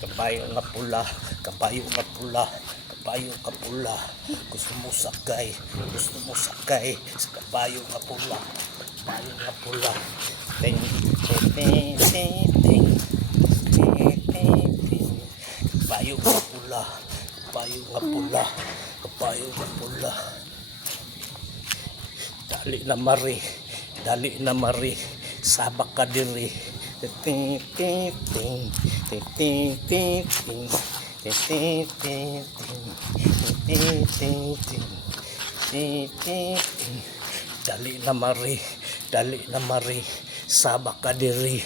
Kabayo nga pula, kabayo nga pula, kabayo nga pula. Gusto mo sakay sa kabayo nga pula, kabayo nga pula. Ting ting ting ting ting ting ting. Kabayo nga pula, kabayo nga pula, kabayo nga pula. Dali na mari, sabak ka diri. Ting ting ting ting ting ting ting ting ting ting ting ting. Dali na mari, sabak ka diri.